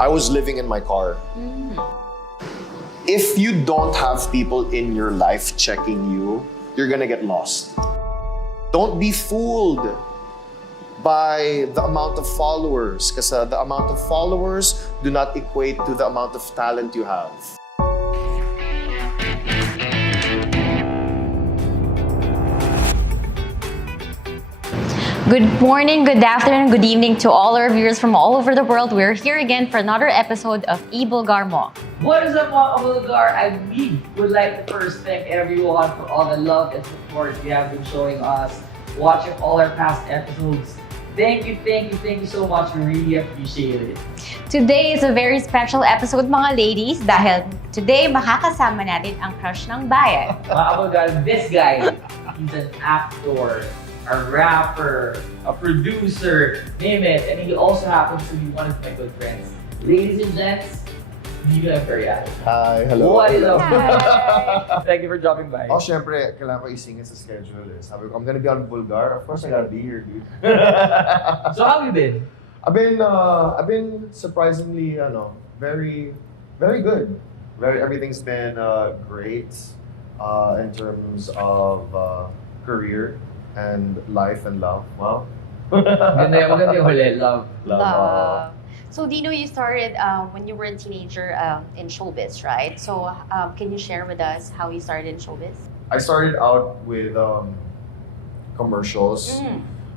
I was living in my car. If you don't have people in your life checking you, you're gonna get lost. Don't be fooled by the amount of followers, because the amount of followers do not equate to the amount of talent you have. Good morning, good afternoon, good evening to all our viewers from all over the world. We're here again for another episode of eBULGAR Mo. What is up, mga eBULGAR? We would like to first thank everyone for all the love and support you have been showing us, watching all our past episodes. Thank you so much. We really appreciate it. Today is a very special episode, mga ladies, dahil today makakasama natin ang crush ng bayan. Mga eBULGAR, this guy, he's an actor, a rapper, a producer, name it, and he also happens to be one of my good friends. Ladies and gents, Dino Imperial. Hi, hello. What is up? Hi. Thank you for dropping by. Oh, syempre, kailangan ko isingit sa schedule. Sabi ko, I'm gonna be on Bulgar. Of course, I gotta be here, dude. So how have you been? I've been surprisingly, very, very good. Everything's been great in terms of career and life and love. Wow. Maganda yung huli, love. So Dino, you started when you were a teenager in showbiz, right? So can you share with us how you started in showbiz? I started out with commercials.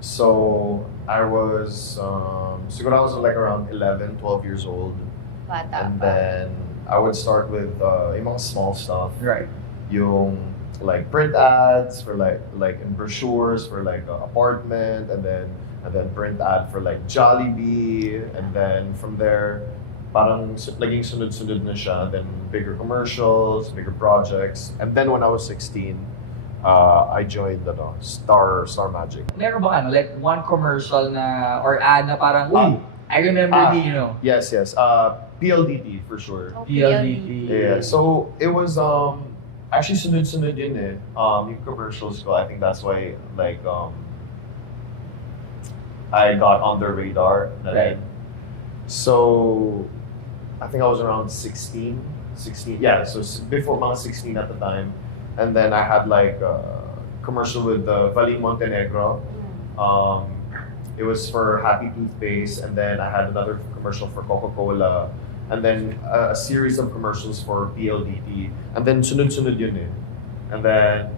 So I was, siguro I was like around 11, 12 years old. Bata And pa. then I would start with yung mga small stuff. Right. Yung like print ads for like in brochures for like apartment, and then print ad for like Jollibee, and then from there parang naging sunod-sunod na siya, then bigger commercials, bigger projects, and then when I was 16 I joined Star Magic. Meron ba like one commercial na or ad na parang, uy, I remember Dino. Yes. PLDT for sure. Oh, PLDT. Yeah, so it was actually sunod-sunod yun eh. Yung commercials ko, I think that's why like I got on their radar. Right. So I think I was around 16. Yeah, so before mga 16 at the time. And then I had like a commercial with Valim Montenegro. It was for Happy Toothpaste, and then I had another commercial for Coca-Cola, and then a series of commercials for PLDT, and then sunod-sunod yun eh. And then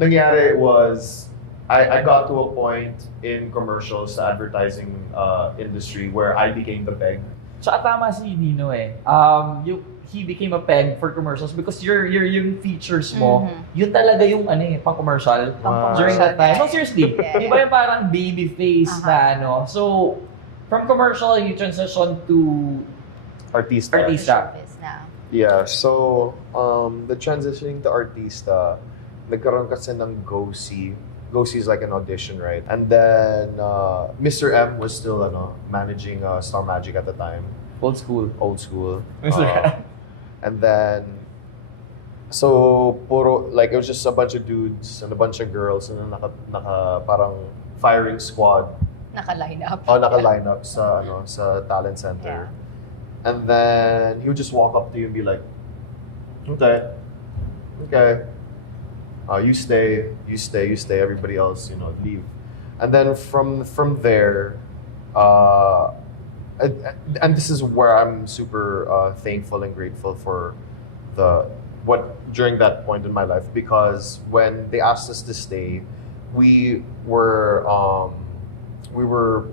nangyari was I got to a point in commercials, the advertising industry, where I became the peg. Tsaka tama si Dino eh. He became a peg for commercials because yung features mo, yun talaga yung pang commercial during that time. No, seriously. Yeah. Di ba yung parang baby face na So, from commercial, you transition to Artista. Showbiz na. Yeah, so the transitioning to artista, nagkaroon kasi ng GO-C. GO-C is like an audition, right? And then Mr. M was still managing Star Magic at the time. Old school. Mr. M. And then so puro like it was just a bunch of dudes and a bunch of girls, and then naka parang firing squad. Naka-line up. Naka-line up sa talent center. Yeah. And then he would just walk up to you and be like, okay. You stay, everybody else, leave. And then from there, and this is where I'm super thankful and grateful for during that point in my life, because when they asked us to stay, we were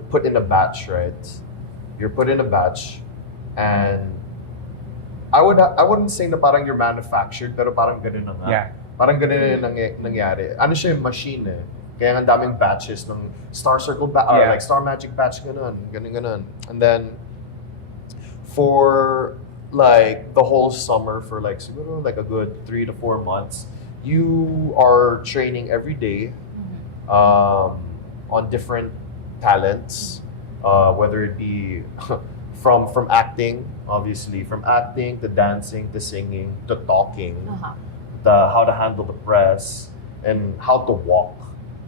put in a batch, right? You're put in a batch, and I wouldn't say na parang you're manufactured, pero parang ganun na nga. Yeah. Parang ganun yung nangyari. Ano siya yung machine eh. Kaya ang daming batches ng Star Circle like Star Magic batch, ganun. And then for like the whole summer, for like siguro like a good 3 to 4 months, you are training every day on different talents, whether it be from acting, obviously, from acting to dancing to singing to talking, how to handle the press and how to walk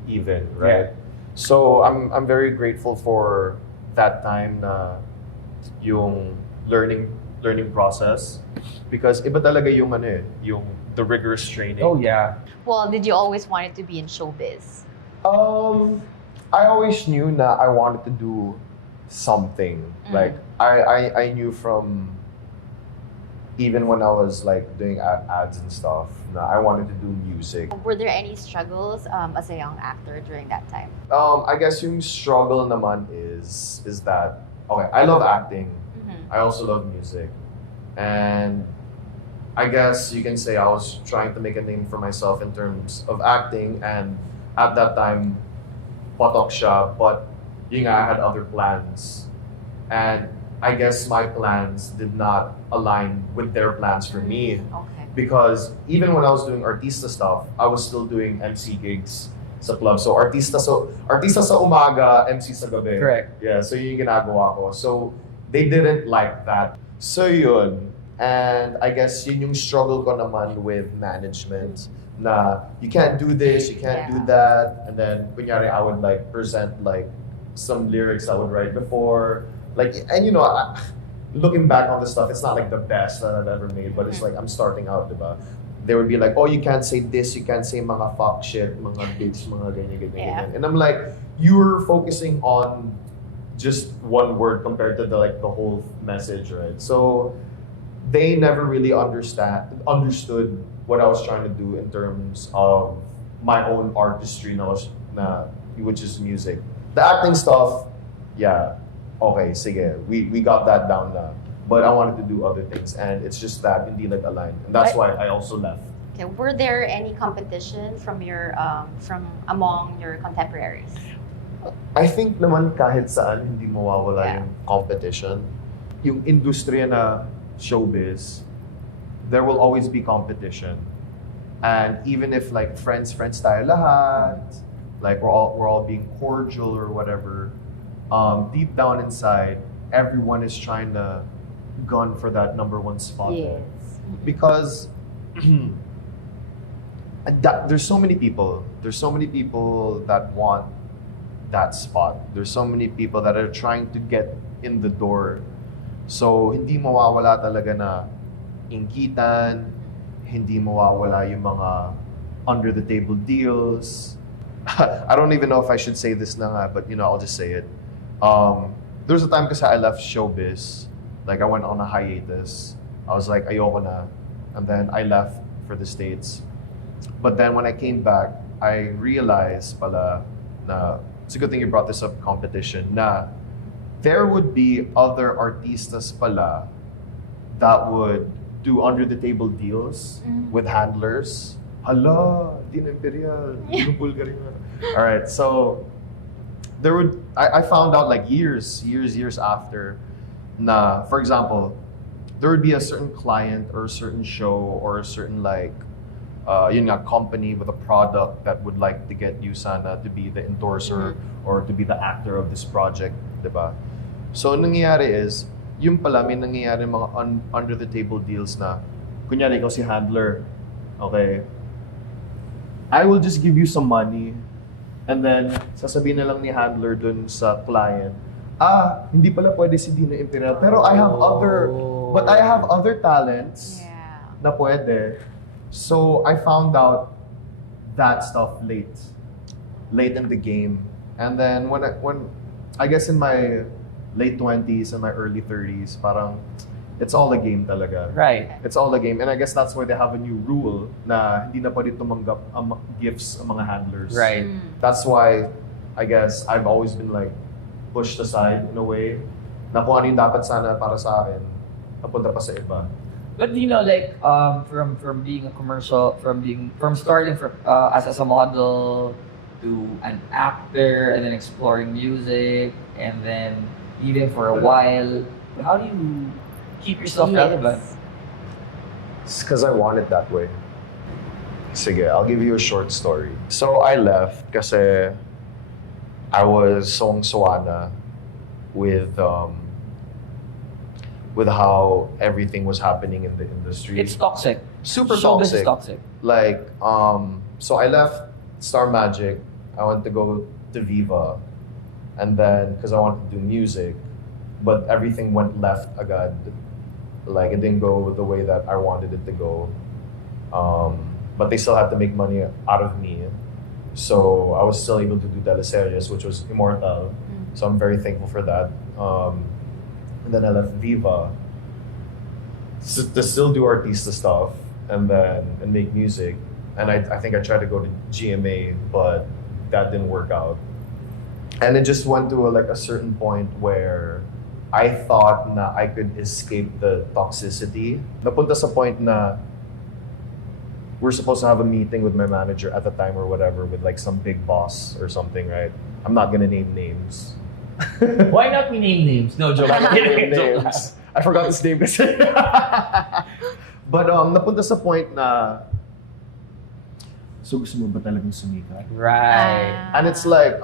even, right? Yeah. So I'm very grateful for that time na yung learning process because iba talaga yung yung the rigorous training. Oh yeah. Well, did you always wanted to be in showbiz? I always knew that I wanted to do something. Like I knew from even when I was like doing ads and stuff, na I wanted to do music. Were there any struggles as a young actor during that time? I guess yung struggle naman is that okay, I love acting. I also love music. And I guess you can say I was trying to make a name for myself in terms of acting, and at that time patok siya, but yun nga, I had other plans. And I guess my plans did not align with their plans for me. Okay. Because even when I was doing artista stuff, I was still doing MC gigs sa club. So artista sa umaga, MC sa gabi. Correct. Yeah, so yun yung ginagawa ko. So they didn't like that. So yun. And I guess yun yung struggle ko naman with management. Na you can't do this, you can't do that. And then kunyari I would like present like some lyrics I would write before. Like, and you know, looking back on the stuff, it's not like the best that I've ever made, but it's like I'm starting out, diba? They would be like, oh, you can't say this, you can't say mga fuck shit, mga bitch, mga ganyan. And I'm like, you're focusing on just one word compared to the whole message, right? So they never really understood what I was trying to do in terms of my own artistry which is music. The acting stuff, yeah, okay, sige, we got that down na. But I wanted to do other things, and it's just that hindi nag-align. And that's why I also left. Okay. Were there any competition from among your contemporaries? I think naman kahit saan hindi mawawala yung competition. Yung industriya na showbiz, there will always be competition. And even if like friends tayo lahat, like we're all being cordial or whatever, deep down inside, everyone is trying to gun for that number one spot. Yes. Because there's so many people that want that spot. There's so many people that are trying to get in the door. So hindi mawawala talaga na inggitan, hindi mawawala yung mga under the table deals. I don't even know if I should say this na nga, but you know, I'll just say it. There was a time kasi I left showbiz. Like I went on a hiatus. I was like, ayoko na. And then I left for the States. But then when I came back, I realized pala na, it's a good thing you brought this up, competition, na there would be other artistas pala that would do under the table deals with handlers. Hala, Dino Imperial, eBULGAR. All right, so I found out like years after na, for example, there would be a certain client or a certain show or a certain like yun nga, company with a product that would like to get you sana to be the endorser or to be the actor of this project, diba? So nangyayari is, yung pala may nangyayari mga under the table deals na, kunyari ikaw si handler, okay? I will just give you some money and then sasabihin na lang ni handler dun sa client, hindi pala pwede si Dino Imperial, pero I have other talents na pwede. So I found out that stuff late in the game. And then when I guess in my late 20s and my early 30s, parang it's all a game talaga. Right. It's all a game. And I guess that's why they have a new rule na hindi na pwede tumanggap gifts ang mga handlers. Right. That's why I guess I've always been like pushed aside in a way na kung ano yung dapat sana para sa akin, napunta pa sa iba. But you know, like from being a commercial, from starting as a model to an actor, and then exploring music, and then even for a while, how do you keep yourself relevant? It's because I want it that way. Sige, I'll give you a short story. So I left kasi I was song-suana with how everything was happening in the industry. It's toxic. Super Showbiz toxic. is toxic. Like, so I left Star Magic. I went to go to Viva. And then, because I wanted to do music. but everything went left agad. Like it didn't go the way that I wanted it to go. But they still had to make money out of me. So I was still able to do teleseries, which was immortal. So I'm very thankful for that. And then I left Viva to still do artista stuff and make music. And I think I tried to go to GMA, but that didn't work out. And it just went to a certain point where I thought na I could escape the toxicity. Napunta sa point na we're supposed to have a meeting with my manager at the time or whatever with like some big boss or something, right? I'm not gonna name names. Why not we name names? No, joke. Name names. I forgot his name kasi. But napunta sa point na so gusto mo ba talagang sumikat? Right. And it's like,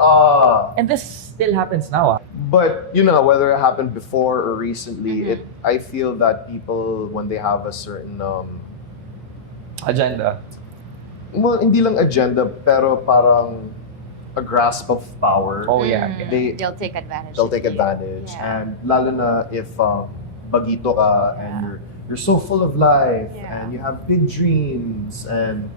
And this still happens now. but whether it happened before or recently, I feel that people when they have a certain Agenda. well, hindi lang agenda, pero parang a grasp of power. Oh, yeah. They'll take advantage. They'll take of you. advantage. Yeah. And lalo na if bagito ka and you're so full of life and you have big dreams and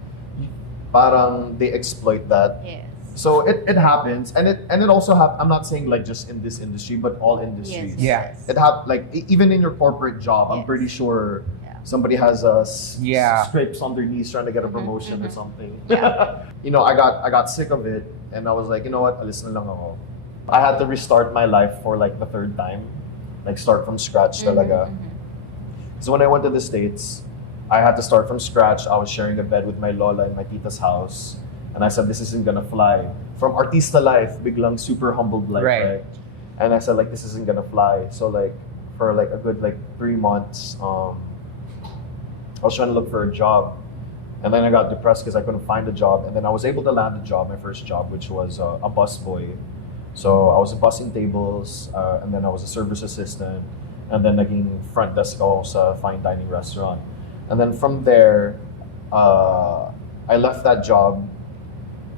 parang they exploit that. Yes. So it happens and it also I'm not saying like just in this industry but all industries. Yeah. It like even in your corporate job, I'm pretty sure somebody has scrapes on their knees trying to get a promotion or something. Yeah. I got sick of it and I was like, you know what, alis na lang ako. I had to restart my life for like the third time. Like start from scratch talaga. So when I went to the States, I had to start from scratch. I was sharing a bed with my lola in my tita's house. And I said, this isn't gonna fly. From artista life, biglang super humbled life, right? And I said, like, this isn't gonna fly. So like, for like a good 3 months, I was trying to look for a job. And then I got depressed because I couldn't find a job. And then I was able to land a job, my first job, which was a busboy. So I was bussing tables, and then I was a service assistant, and then naging front desk ako sa fine dining restaurant. And then from there, I left that job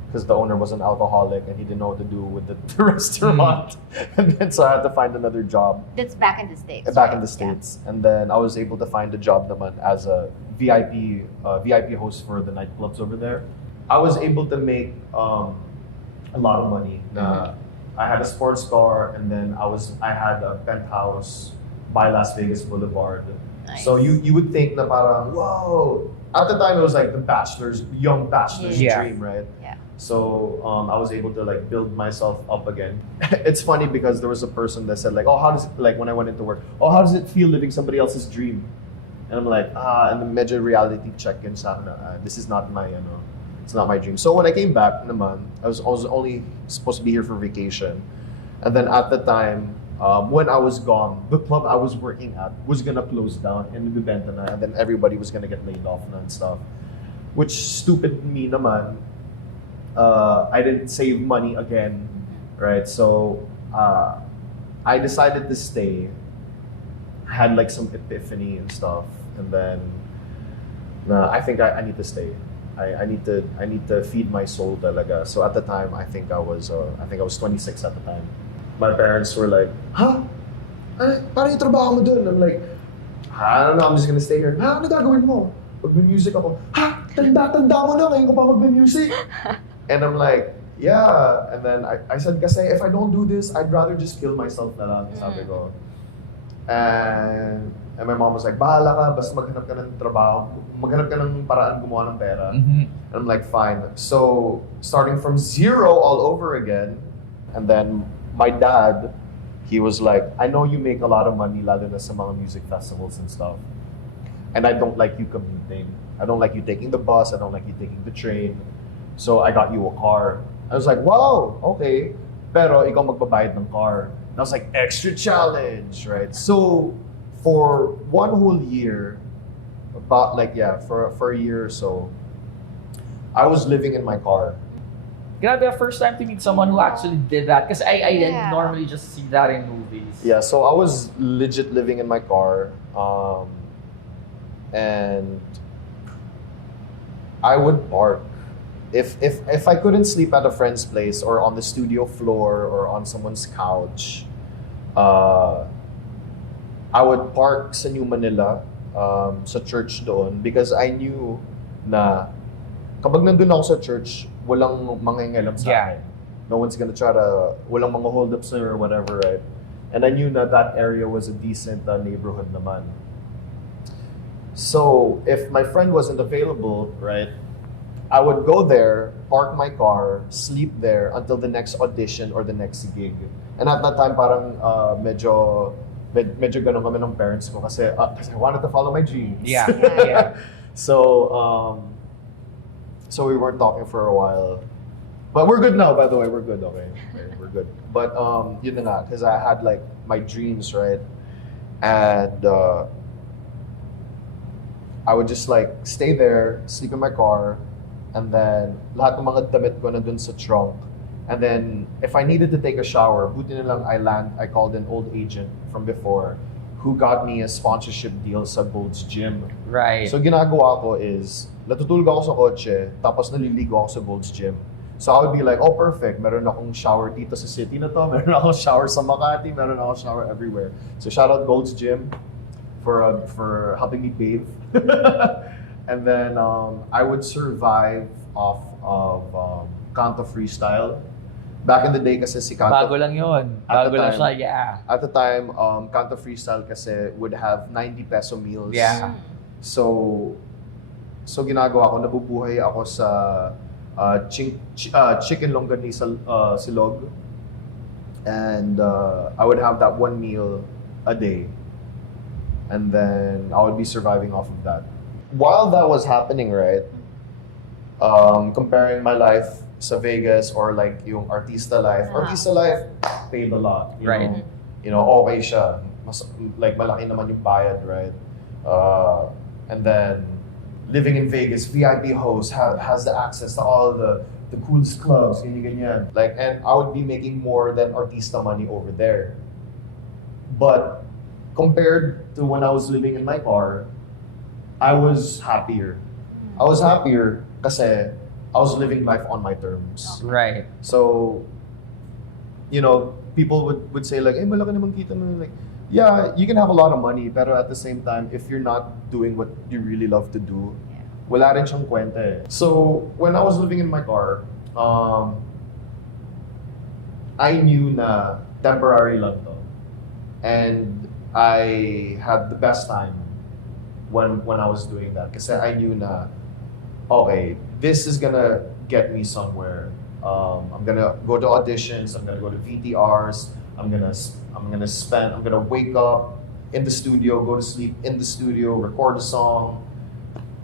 because the owner was an alcoholic and he didn't know what to do with the restaurant. And then so I had to find another job. That's back in the States. Back in the States. And then I was able to find a job naman as a VIP host for the nightclubs over there. I was able to make a lot of money. I had a sports car and then I had a penthouse by Las Vegas Boulevard. Nice. So you would think na parang, whoa. At the time it was like the young bachelor's dream, right? Yeah. So I was able to build myself up again. It's funny because there was a person that said oh, how does it, when I went into work, oh, how does it feel living somebody else's dream? And I'm like, and the medyo reality check in sa akin, this is not my, it's not my dream. So when I came back naman, I was only supposed to be here for vacation. And then at the time, when I was gone, the club I was working at was gonna close down and nabibenta na, and then everybody was gonna get laid off na and stuff. Which stupid me naman, I didn't save money again, right? So I decided to stay. I had some epiphany and stuff, and then I think I need to stay. I need to feed my soul talaga. So at the time, I think I was 26 at the time. My parents were like, "Huh? Paano yung trabaho mo dun?" I'm like, "I don't know, I'm just gonna stay here." "Ha? Ano gagawin mo?" "Magbe-music ako." "Ha? Tanda mo na, ngayon ko pa magbe-music." And I'm like, "Yeah." And then I said, kasi if I don't do this, I'd rather just kill myself na lang, sabi ko. And my mom was like, "Bahala ka, basta maghanap ka ng trabaho, maghanap ka ng paraan gumawa ng pera." And I'm like, "Fine." So, starting from zero all over again, and then my dad, he was like, "I know you make a lot of money lalo na sa mga music festivals and stuff. And I don't like you commuting. I don't like you taking the bus, I don't like you taking the train. So I got you a car." I was like, "Wow, okay. Pero ikaw magbabayad ng car." And I was like, extra challenge, right? So for one whole year, for a year or so, I was living in my car. Grabe, first time to meet someone who actually did that. Because I normally just see that in movies. Yeah, so I was legit living in my car. And I would park. If I couldn't sleep at a friend's place or on the studio floor or on someone's couch, I would park sa New Manila, sa church doon, because I knew na kapag nandun ako sa church, walang mangingialam sa akin. No one's gonna try to, walang mga hold-ups or whatever, right? And I knew that that area was a decent neighborhood naman. So if my friend wasn't available, right, I would go there, park my car, sleep there until the next audition or the next gig. And at that time, parang medyo ganun kami ng parents ko kasi I wanted to follow my dreams. Yeah, yeah. So we weren't talking for a while. But we're good now, by the way. We're good, okay? We're good. But yun na nga, because I had like my dreams, right? And I would just like stay there, sleep in my car, and then lahat ng mga damit ko na dun sa trunk. And then if I needed to take a shower, buti na lang I called an old agent from before who got me a sponsorship deal sa Gold's Gym. Right. So ginagawa ko is, natutulog ako sa kotse, tapos naliligo ako sa Gold's Gym. So I would be like, oh perfect, meron akong shower dito sa city na to, meron akong shower sa Makati, meron akong shower everywhere. So shout out Gold's Gym for helping me bathe. And then I would survive off of Kanto Freestyle. Back in the day kasi si Kanto... Bago lang yun. At Bago the lang time- siya, yeah. At the time, Kanto Freestyle kasi would have 90 peso meals. Yeah. So ginagawa ko, nabubuhay ako sa chicken longganisa silog. And I would have that one meal a day. And then I would be surviving off of that. While that was happening, right, comparing my life sa Vegas or like yung artista life, artista life paid a lot. Right. You know, okay siya. Mas, like malaki naman yung bayad, right? And then living in Vegas, VIP host has the access to all the coolest clubs, ganyan. Like, and I would be making more than artista money over there. But compared to when I was living in my car, I was happier. I was happier kasi I was living life on my terms. Right. So, you know, people would say like, eh, malaki naman kita mo. Like, yeah, you can have a lot of money, pero at the same time, if you're not doing what you really love to do, wala rin siyang kwenta eh. So, when I was living in my car, I knew na temporary lang to. And I had the best time when I was doing that. Kasi I knew na, okay, this is gonna get me somewhere. I'm gonna go to auditions, I'm gonna go to VTRs, I'm gonna wake up in the studio, go to sleep in the studio, record a song.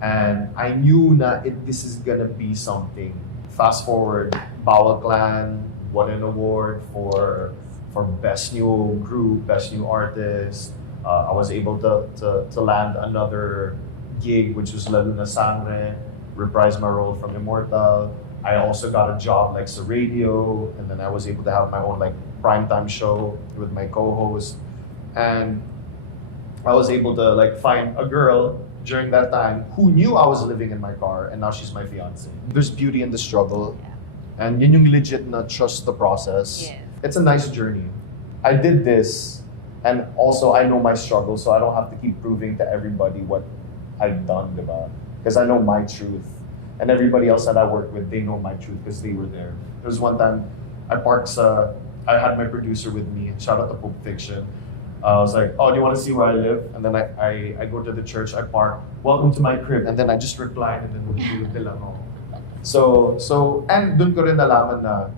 And I knew that this is gonna be something. Fast forward, Bawal Clan won an award for best new group, best new artist. I was able to land another gig, which was La Luna Sangre, reprise my role from Immortal. I also got a job like sa radio, and then I was able to have my own like primetime show with my co-host. And I was able to like find a girl during that time who knew I was living in my car, and now she's my fiance. There's beauty in the struggle, and yun yung legit na trust the process. Yes. It's a nice journey. I did this, and also I know my struggle, so I don't have to keep proving to everybody what I've done, diba? Because I know my truth. And everybody else that I work with, they know my truth because they were there. There was one time I had my producer with me, shout out to Pulp Fiction. I was like, oh, do you want to see where I live? And then I go to the church, I park, welcome to my crib. And then I just recline and then tulog nila ako. So, and dun ko rin nalaman na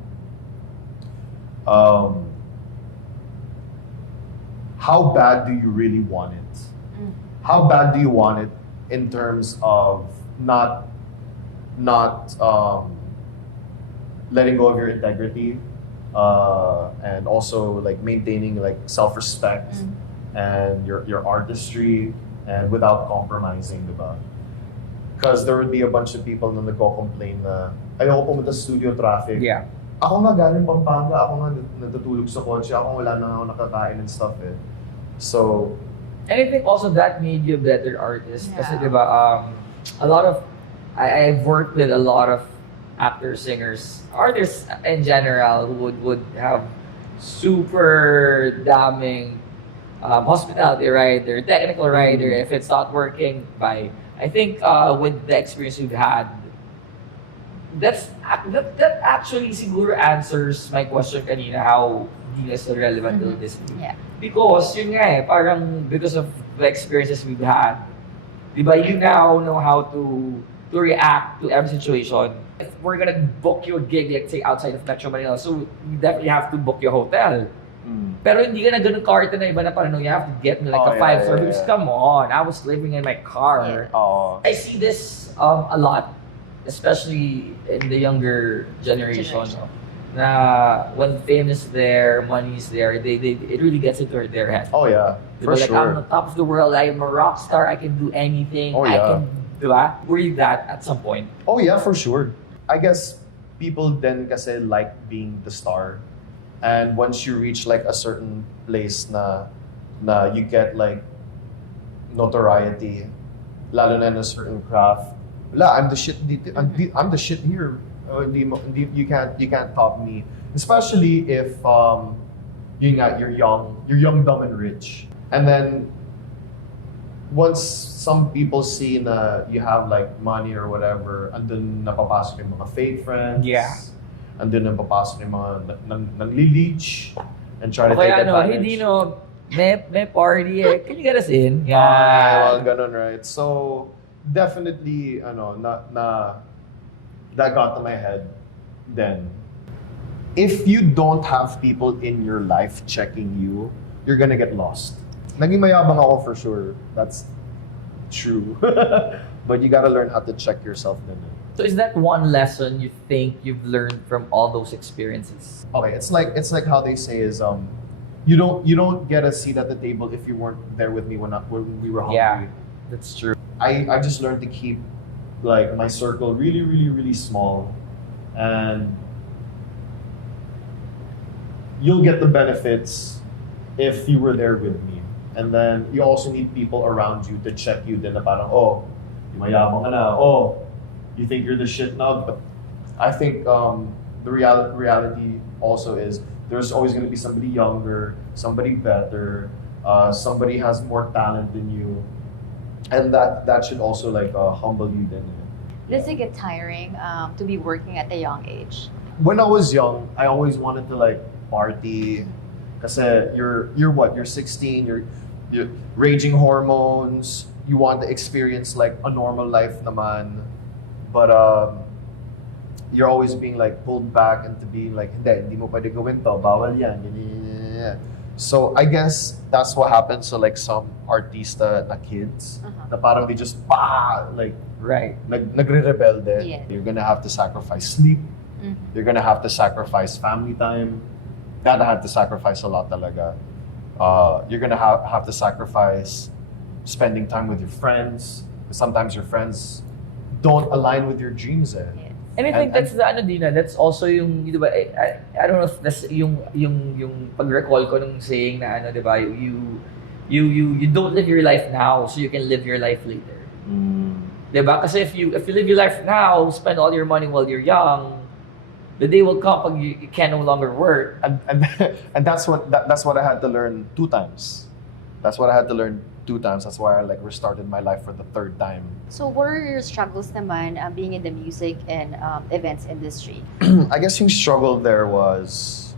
how bad do you really want it? How bad do you want it in terms of not letting go of your integrity, and also like maintaining like self-respect and your artistry, and without compromising, diba? Because there would be a bunch of people na nagko-complain na ayoko pumunta sa studio, traffic. Yeah. Ako nga galing Pampanga, ako nga natutulog sa kotse, ako wala na ako nakakain and stuff eh. So, And I think also that made you a better artist. Yeah. Kasi diba, a lot of, I've worked with a lot of actors, singers, artists in general who would have super damning hospitality rider, technical rider. If it's not working, bye. I think with the experience we've had, that actually siguro answers my question kanina, how Dino is still relevant till this day. Yeah. Because yun nga parang because of the experiences we've had, di ba, you now know how to react to every situation. If we're gonna book your gig, let's say outside of Metro Manila, so you definitely have to book your hotel. Pero hindi ka na ganun ka-arte na iba na parang you have to get me like a 5-star because come on, I was living in my car. I see this a lot, especially in the younger generation. Na when fame is there, money is there, it really gets into their head. Oh yeah, for like, sure. I'm on top of the world, I am a rock star, I can do anything. Oh I yeah. can, diba? Were you that at some point? Oh yeah, for sure. I guess people then kasi like being the star. And once you reach like a certain place na you get like notoriety, lalo na in a certain craft. Wala, I'm the shit dito. I'm the shit here. You can't top me. Especially if you're young, dumb and rich. And then once some people see na you have like money or whatever, andun napapasok yung mga fake friends. Yeah. Andun napapasok yung mga nanglileech and try to Okay, take advantage. Hey Dino, may party eh. Can you get us in? Yeah, well, ganun, right? So definitely, that got to my head then. If you don't have people in your life checking you, you're gonna get lost. Naging mayabang ako for sure. That's true. But you gotta learn how to check yourself then. So is that one lesson you think you've learned from all those experiences? Okay, it's like how they say is you don't get a seat at the table if you weren't there with me when we were hungry. Yeah, that's true. I just learned to keep like my circle really, really, really small, and you'll get the benefits if you were there with me. And then you also need people around you to check you. Then na parang, oh, mayabang ka na. Oh, you think you're the shit now. But I think the reality also is there's always going to be somebody younger, somebody better, somebody has more talent than you, and that should also like humble you. Then. Does it get tiring to be working at a young age? When I was young, I always wanted to like party. Kasi you're what? You're 16. You're raging hormones. You want to experience like a normal life naman, but you're always being like pulled back into being like, hindi mo pwede gawin to, bawal yan. So I guess that's what happens to like some artista na kids, na parang they just like Right. nagre-rebelde. Yeah. You're gonna have to sacrifice sleep. You're gonna have to sacrifice family time. Gotta have to sacrifice a lot talaga. You're gonna have to sacrifice spending time with your friends. Sometimes your friends don't align with your dreams. Yes. And I think that's the Dina, that's also yung, di ba, I don't know if that's yung pag-recall ko nung saying na di ba, you don't live your life now so you can live your life later. Di ba? Kasi if you live your life now, spend all your money while you're young, the day will come pag you can no longer work. And that's what I had to learn 2 times. That's what I had to learn 2 times. That's why I like restarted my life for the 3rd time. So what are your struggles naman being in the music and events industry? I guess yung struggle there was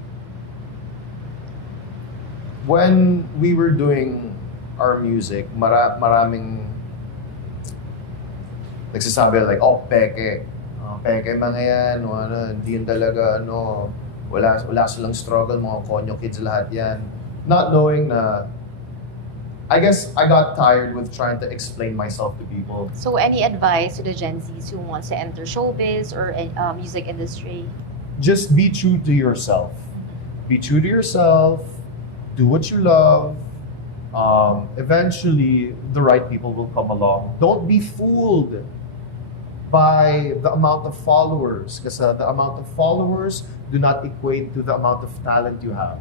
when we were doing our music, maraming nagsasabi like, oh, peke mga yan, hindi yan talaga, wala silang struggle, mga konyo kids lahat yan. Not knowing na, I guess I got tired with trying to explain myself to people. So any advice to the Gen Zs who wants to enter showbiz or music industry? Just be true to yourself. Be true to yourself, do what you love. Eventually, the right people will come along. Don't be fooled by the amount of followers, because the amount of followers do not equate to the amount of talent you have.